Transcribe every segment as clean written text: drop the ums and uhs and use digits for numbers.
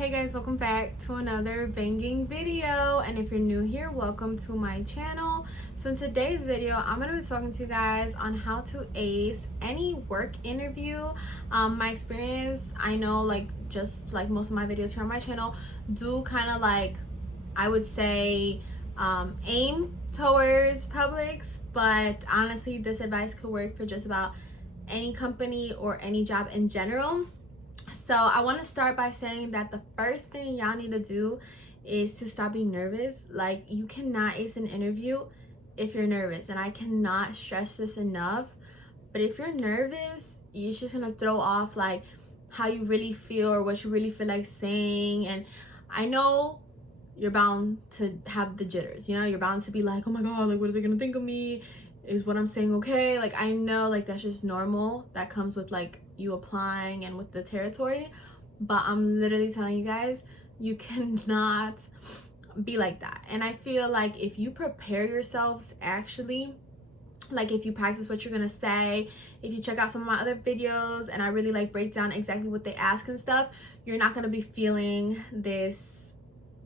Hey guys, welcome back to another banging video, and if you're new here, welcome to my channel. So in today's video, I'm going to be talking to you guys on how to ace any work interview. My experience, I know, like, just like most of my videos here on my channel do kind of, like, I would say aim towards Publix, but honestly this advice could work for just about any company or any job in general. So I want to start by saying that the first thing y'all need to do is to stop being nervous. Like, you cannot ace an interview if you're nervous, and I cannot stress this enough. But if you're nervous, it's just gonna throw off like how you really feel or what you really feel like saying. And I know you're bound to have the jitters, you know, you're bound to be like, oh my god, like, what are they gonna think of me? Is what I'm saying okay? Like, I know, like, that's just normal. That comes with like you applying and with the territory. But I'm literally telling you guys, you cannot be like that. And I feel like if you prepare yourselves, actually, like if you practice what you're gonna say, if you check out some of my other videos and I really like break down exactly what they ask and stuff, you're not gonna be feeling this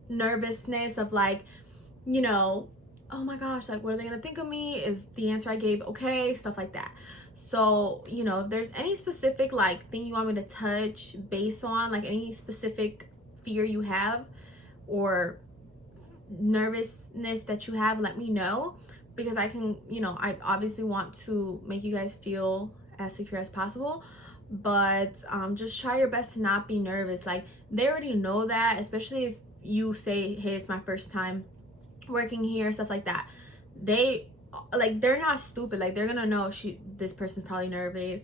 nervousness of like, you know, oh my gosh, like, what are they gonna think of me? Is the answer I gave okay? Stuff like that. So, you know, if there's any specific like thing you want me to touch base on, like any specific fear you have or nervousness that you have, let me know, because I can, you know, I obviously want to make you guys feel as secure as possible. But just try your best to not be nervous. Like, they already know that, especially if you say, hey, it's my first time working here, stuff like that. They're not stupid. Like, they're gonna know this person's probably nervous.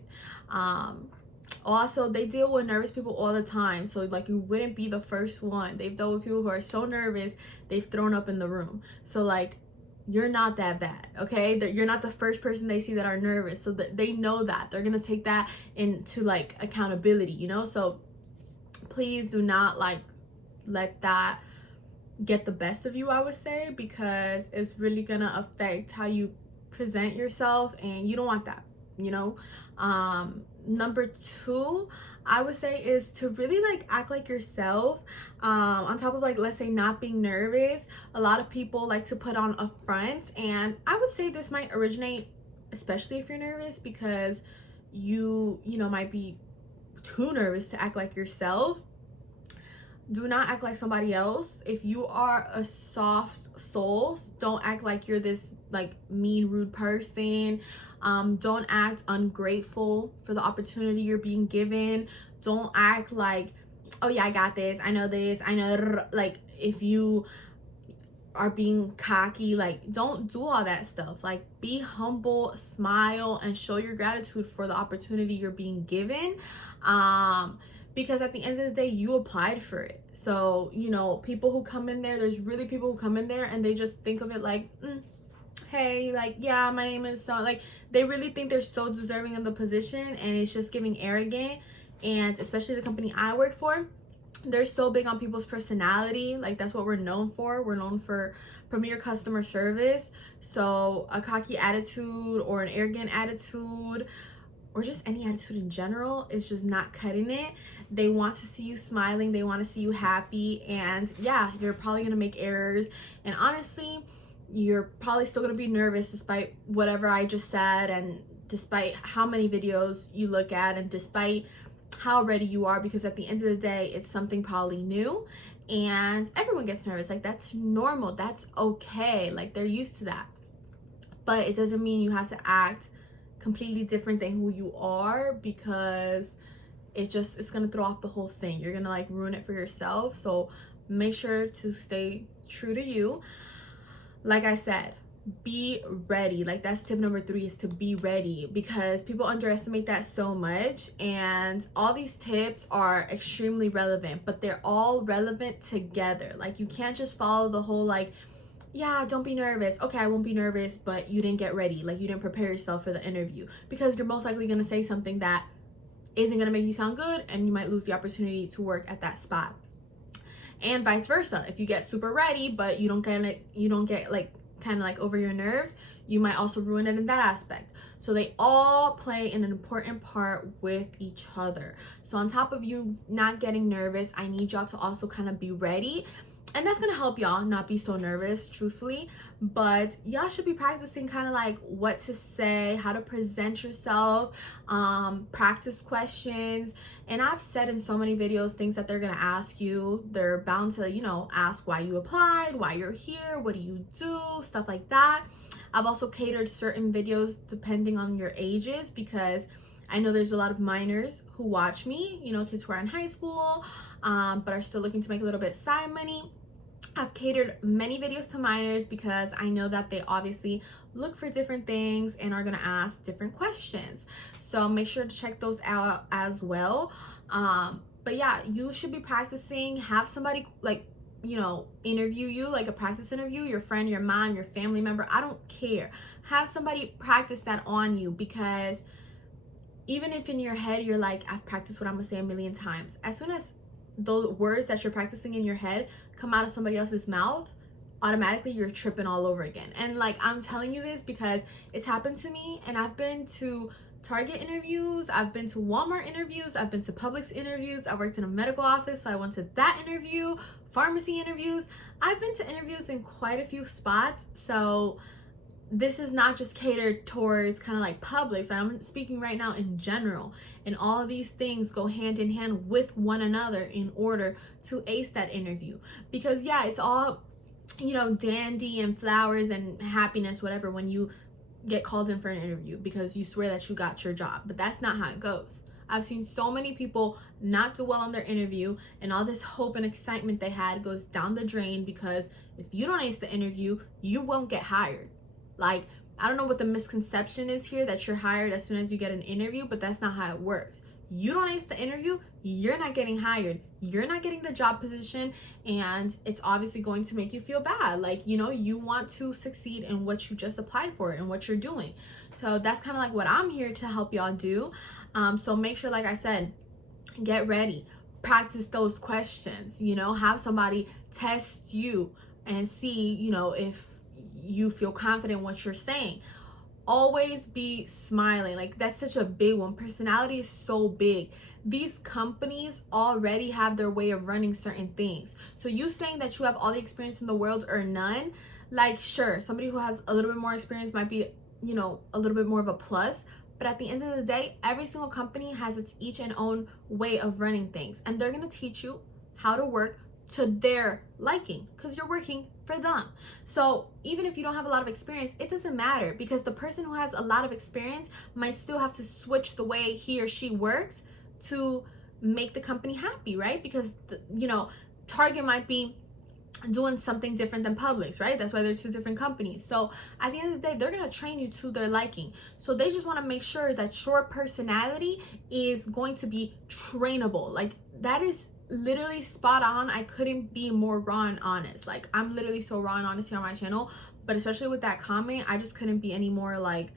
Also, they deal with nervous people all the time, so like, you wouldn't be the first one. They've dealt with people who are so nervous they've thrown up in the room. So like, you're not that bad, okay? You're not the first person they see that are nervous, so that they know that they're gonna take that into like accountability, you know. So please do not like let that get the best of you, I would say, because it's really gonna affect how you present yourself, and you don't want that, you know. Number two, I would say, is to really like act like yourself. On top of like, let's say, not being nervous, a lot of people like to put on a front, and I would say this might originate especially if you're nervous, because you know, might be too nervous to act like yourself. Do not act like somebody else. If you are a soft soul, don't act like you're this like mean, rude person. Don't act ungrateful for the opportunity you're being given. Don't act like, oh yeah, I got this, I know this, I know, like, if you are being cocky, like, don't do all that stuff. Like, be humble, smile, and show your gratitude for the opportunity you're being given. Because at the end of the day, you applied for it. So, you know, people who come in there, there's really people who come in there and they just think of it like, hey, like, yeah, my name is so, like, they really think they're so deserving of the position, and it's just giving arrogant. And especially the company I work for, they're so big on people's personality. Like, that's what we're known for. We're known for premier customer service. So a cocky attitude or an arrogant attitude, or just any attitude in general, is just not cutting it. They want to see you smiling, they want to see you happy, and yeah, you're probably gonna make errors, and honestly, you're probably still gonna be nervous despite whatever I just said, and despite how many videos you look at, and despite how ready you are, because at the end of the day, it's something probably new, and everyone gets nervous. Like, that's normal, that's okay, like, they're used to that. But it doesn't mean you have to act completely different than who you are, because it's gonna throw off the whole thing. You're gonna like ruin it for yourself. So make sure to stay true to you. Like I said, be ready. Like, that's tip number 3, is to be ready, because people underestimate that so much. And all these tips are extremely relevant, but they're all relevant together. Like, you can't just follow the whole like, yeah, don't be nervous. Okay, I won't be nervous, but you didn't get ready. Like, you didn't prepare yourself for the interview, because you're most likely gonna say something that isn't gonna make you sound good, and you might lose the opportunity to work at that spot. And vice versa. If you get super ready, but you don't get like kind of like over your nerves, you might also ruin it in that aspect. So they all play an important part with each other. So on top of you not getting nervous, I need y'all to also kind of be ready. And that's gonna help y'all not be so nervous, truthfully. But y'all should be practicing kind of like what to say, how to present yourself, practice questions. And I've said in so many videos things that they're gonna ask you. They're bound to, you know, ask why you applied, why you're here, what do you do, stuff like that. I've also catered certain videos depending on your ages, because I know there's a lot of minors who watch me, you know, kids who are in high school, but are still looking to make a little bit side money. I've catered many videos to minors because I know that they obviously look for different things and are gonna ask different questions. So make sure to check those out as well. But yeah, you should be practicing. Have somebody, like, you know, interview you, like a practice interview, your friend, your mom, your family member, I don't care. Have somebody practice that on you, because even if in your head you're like, I've practiced what I'm gonna say a million times, as soon as those words that you're practicing in your head come out of somebody else's mouth, automatically you're tripping all over again. And like, I'm telling you this because it's happened to me, and I've been to Target interviews, I've been to Walmart interviews, I've been to Publix interviews, I worked in a medical office, so I went to that interview, pharmacy interviews. I've been to interviews in quite a few spots. So this is not just catered towards kind of like Publix. I'm speaking right now in general, and all of these things go hand in hand with one another in order to ace that interview. Because yeah, it's all, you know, dandy and flowers and happiness, whatever, when you get called in for an interview because you swear that you got your job, but that's not how it goes. I've seen so many people not do well on their interview, and all this hope and excitement they had goes down the drain, because if you don't ace the interview, you won't get hired. Like, I don't know what the misconception is here, that you're hired as soon as you get an interview, but that's not how it works. You don't ace the interview, you're not getting hired. You're not getting the job position, and it's obviously going to make you feel bad. Like, you know, you want to succeed in what you just applied for and what you're doing. So that's kind of like what I'm here to help y'all do. So make sure, like I said, get ready, practice those questions, you know, have somebody test you and see, you know, if you feel confident in what you're saying. Always be smiling. Like, that's such a big one. Personality is so big. These companies already have their way of running certain things. So you saying that you have all the experience in the world or none, like, sure, somebody who has a little bit more experience might be, you know, a little bit more of a plus. But at the end of the day, every single company has its each and own way of running things, and they're going to teach you how to work to their liking, because you're working for them. So even if you don't have a lot of experience, it doesn't matter, because the person who has a lot of experience might still have to switch the way he or she works to make the company happy, right? Because you know, Target might be doing something different than Publix, right? That's why they're two different companies. So at the end of the day, they're going to train you to their liking. So they just want to make sure that your personality is going to be trainable. Like, that is literally spot on. I couldn't be more raw and honest. Like, I'm literally so raw and honest here on my channel, but especially with that comment, I just couldn't be any more. Like,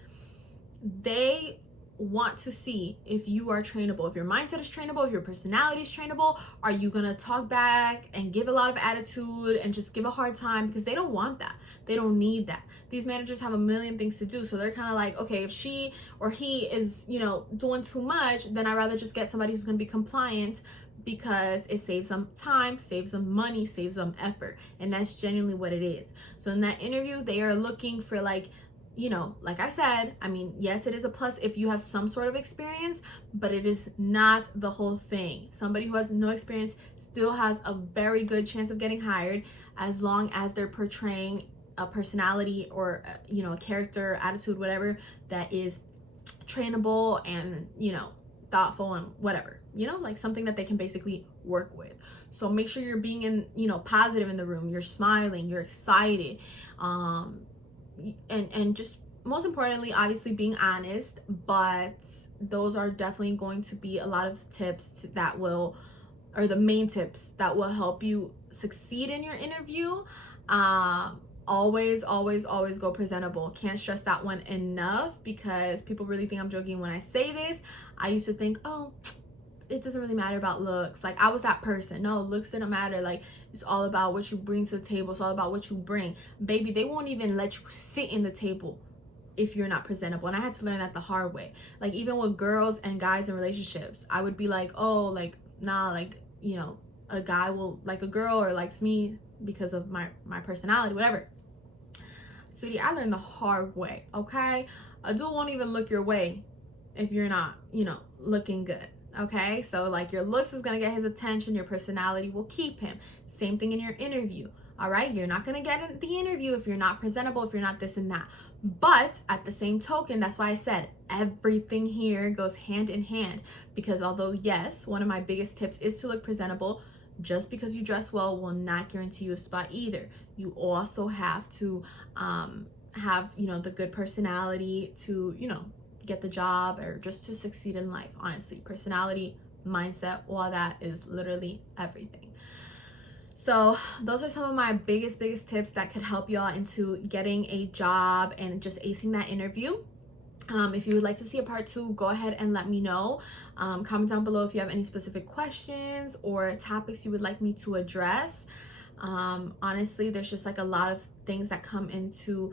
they want to see if you are trainable, if your mindset is trainable, if your personality is trainable. Are you gonna talk back and give a lot of attitude and just give a hard time? Because they don't want that. They don't need that. These managers have a million things to do, so they're kind of like, okay, if she or he is, you know, doing too much, then I'd rather just get somebody who's gonna be compliant, because it saves them time, saves them money, saves them effort. And that's genuinely what it is. So in that interview, they are looking for, like, you know, like I said, I mean, yes, it is a plus if you have some sort of experience, but it is not the whole thing. Somebody who has no experience still has a very good chance of getting hired, as long as they're portraying a personality or, you know, a character, attitude, whatever, that is trainable and, you know, thoughtful and whatever, you know, like something that they can basically work with. So make sure you're being you know, positive in the room, you're smiling, you're excited, and just most importantly, obviously being honest. But those are definitely going to be a lot of tips that will, or the main tips that will help you succeed in your interview. Always go presentable. Can't stress that one enough, because people really think I'm joking when I say this. I used to think, oh, it doesn't really matter about looks. Like, I was that person. No, looks didn't matter. Like, it's all about what you bring to the table. It's all about what you bring. Baby, they won't even let you sit in the table if you're not presentable. And I had to learn that the hard way. Like, even with girls and guys in relationships, I would be like, oh, like, nah, like, you know, a guy will like a girl or likes me because of my personality, whatever. Sweetie, I learned the hard way, okay? A dude won't even look your way if you're not, you know, looking good, okay? So, like, your looks is gonna get his attention, your personality will keep him. Same thing in your interview, all right? You're not gonna get the interview if you're not presentable, if you're not this and that. But at the same token, that's why I said everything here goes hand in hand, because although, yes, one of my biggest tips is to look presentable, just because you dress well will not guarantee you a spot either. You also have to have, you know, the good personality to, you know, get the job or just to succeed in life. Honestly, personality, mindset, all that is literally everything. So those are some of my biggest tips that could help y'all into getting a job and just acing that interview. If you would like to see a part 2, go ahead and let me know. Comment down below if you have any specific questions or topics you would like me to address. Honestly, there's just like a lot of things that come into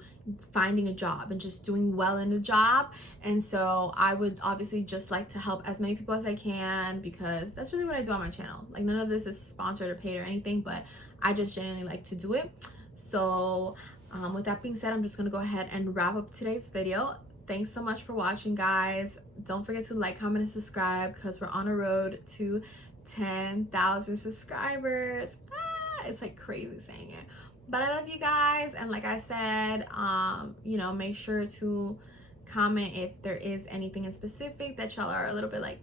finding a job and just doing well in a job. And so I would obviously just like to help as many people as I can, because that's really what I do on my channel. Like, none of this is sponsored or paid or anything, but I just genuinely like to do it. So with that being said, I'm just gonna go ahead and wrap up today's video. Thanks so much for watching, guys. Don't forget to like, comment, and subscribe, because we're on a road to 10,000 subscribers. It's like crazy saying it, but I love you guys. And like I said, you know, make sure to comment if there is anything in specific that y'all are a little bit like,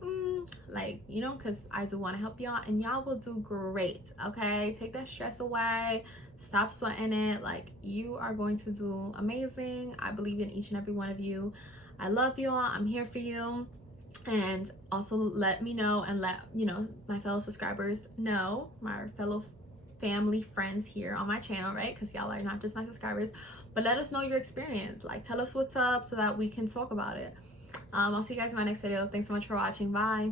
you know, because I do want to help y'all, and y'all will do great. Okay, take that stress away, stop sweating it. Like, you are going to do amazing. I believe in each and every one of you. I love y'all. I'm here for you. And also let me know, and let, you know, my fellow subscribers know, my fellow family, friends here on my channel, right? Because y'all are not just my subscribers, but let us know your experience. Like, tell us what's up so that we can talk about it. I'll see you guys in my next video. Thanks so much for watching. Bye.